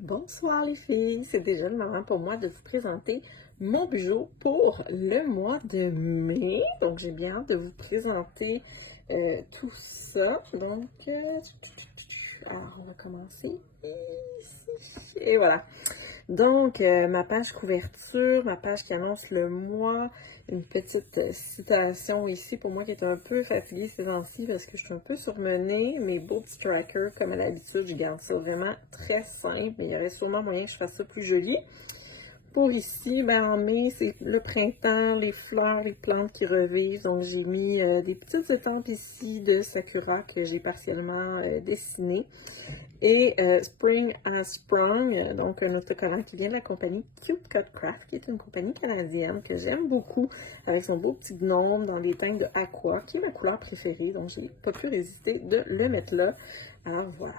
Bonsoir les filles, c'est déjà le moment pour moi de vous présenter mon bijou pour le mois de mai. Donc j'ai bien hâte de vous présenter tout ça. Donc, alors on va commencer ici. Et voilà. Donc, ma page couverture, ma page qui annonce le mois, une petite citation ici pour moi qui est un peu fatiguée ces temps-ci parce que je suis un peu surmenée. Mes beaux petits trackers, comme à l'habitude, je garde ça vraiment très simple, mais il y aurait sûrement moyen que je fasse ça plus joli. Pour ici, ben en mai, c'est le printemps, les fleurs, les plantes qui revivent. Donc, j'ai mis des petites étampes ici de sakura que j'ai partiellement dessinées. Et Spring has Sprung, donc un autocollant qui vient de la compagnie Cute Cut Craft, qui est une compagnie canadienne que j'aime beaucoup, avec son beau petit gnome dans des teintes de aqua, qui est ma couleur préférée. Donc, j'ai pas pu résister de le mettre là. Alors, voilà.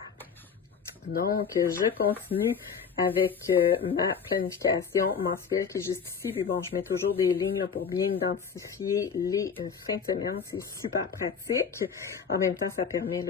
Donc, je continue avec ma planification mensuelle qui est juste ici. Puis bon, je mets toujours des lignes là, pour bien identifier les fins de semaine. C'est super pratique. En même temps, ça permet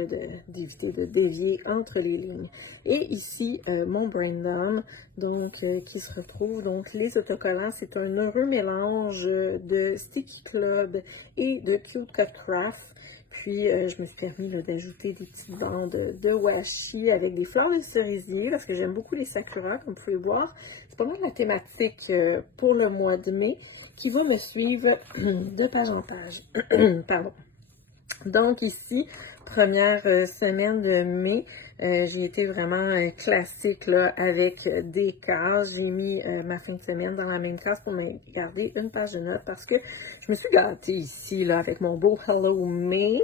d'éviter de dévier entre les lignes. Et ici, mon brain down, donc qui se retrouve. Donc, les autocollants, c'est un heureux mélange de Sticky Club et de Cute Cut Craft. Puis, je me suis permis d'ajouter des petites bandes de washi avec des fleurs de cerisier parce que j'aime beaucoup les sakura, comme vous pouvez voir. C'est pas mal la thématique pour le mois de mai qui va me suivre de page en page. Pardon. Donc ici, première semaine de mai, j'ai été vraiment classique là, avec des cases. J'ai mis ma fin de semaine dans la même case pour me garder une page de notes parce que je me suis gâtée ici là, avec mon beau Hello May.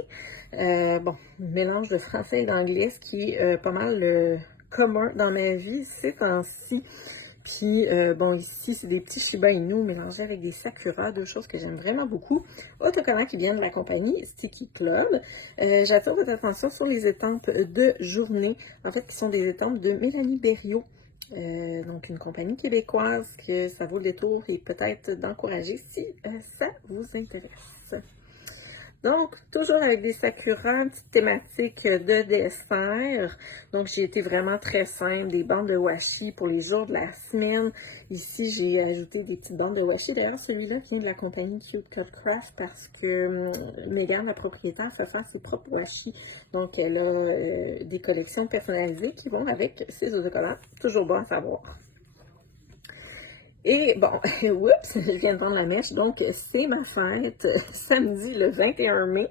Bon, mélange de français et d'anglais, ce qui est pas mal commun dans ma vie ces temps-ci. Puis, bon, ici, c'est des petits Shiba Inu mélangés avec des Sakura, deux choses que j'aime vraiment beaucoup. Autocollants qui viennent de la compagnie Sticky Club. J'attire votre attention sur les étampes de journée, en fait, qui sont des étampes de Mélanie Berriot. Donc, une compagnie québécoise que ça vaut le détour et peut-être d'encourager si ça vous intéresse. Donc, toujours avec des sakura, une petite thématique de dessert. Donc, j'ai été vraiment très simple, des bandes de washi pour les jours de la semaine. Ici, j'ai ajouté des petites bandes de washi. D'ailleurs, celui-là vient de la compagnie Cute Cut Craft parce que Megan, la propriétaire, fait faire ses propres washi. Donc, elle a des collections personnalisées qui vont avec ses autocollants. Toujours bon à savoir. Et bon, oups, je viens de prendre la mèche, donc c'est ma fête, samedi le 21 mai.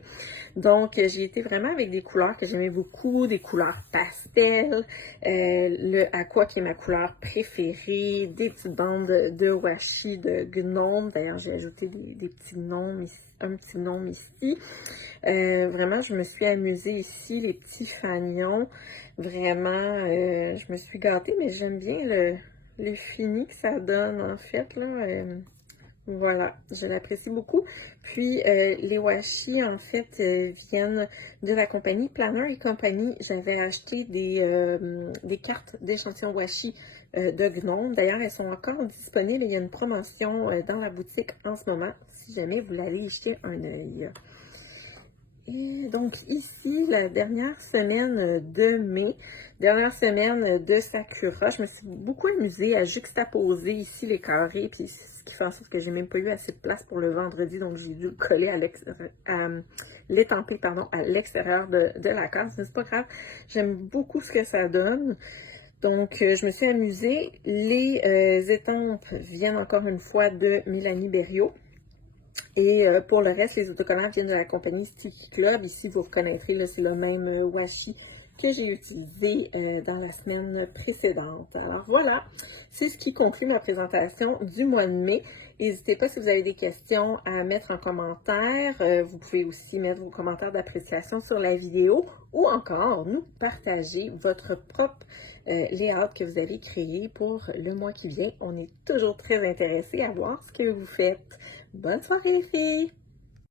Donc, j'ai été vraiment avec des couleurs que j'aimais beaucoup, des couleurs pastel, le aqua qui est ma couleur préférée, des petites bandes de washi, de gnome. D'ailleurs, j'ai ajouté des petits gnomes ici, un petit gnome ici. Vraiment, je me suis amusée ici, les petits fanions. Vraiment, je me suis gâtée, mais j'aime bien le fini que ça donne, en fait, là. Voilà, je l'apprécie beaucoup. Puis, les washi, en fait, viennent de la compagnie Planner et compagnie. J'avais acheté des cartes d'échantillons washi de Gnome. D'ailleurs, elles sont encore disponibles. Il y a une promotion dans la boutique en ce moment, si jamais vous l'allez y jeter un œil. Et donc ici, la dernière semaine de mai, dernière semaine de Sakura, je me suis beaucoup amusée à juxtaposer ici les carrés, puis ce qui fait en sorte que j'ai même pas eu assez de place pour le vendredi, donc j'ai dû le coller à l'étamper, pardon, à l'extérieur de la case, mais c'est pas grave, j'aime beaucoup ce que ça donne. Donc, je me suis amusée. Les étampes viennent encore une fois de Mélanie Berriot. Et pour le reste, les autocollants viennent de la compagnie Sticky Club. Ici, vous reconnaîtrez, c'est le même washi que j'ai utilisé dans la semaine précédente. Alors voilà, c'est ce qui conclut ma présentation du mois de mai. N'hésitez pas si vous avez des questions à mettre en commentaire. Vous pouvez aussi mettre vos commentaires d'appréciation sur la vidéo ou encore nous partager votre propre layout que vous avez créé pour le mois qui vient. On est toujours très intéressés à voir ce que vous faites. Bonne soirée les filles!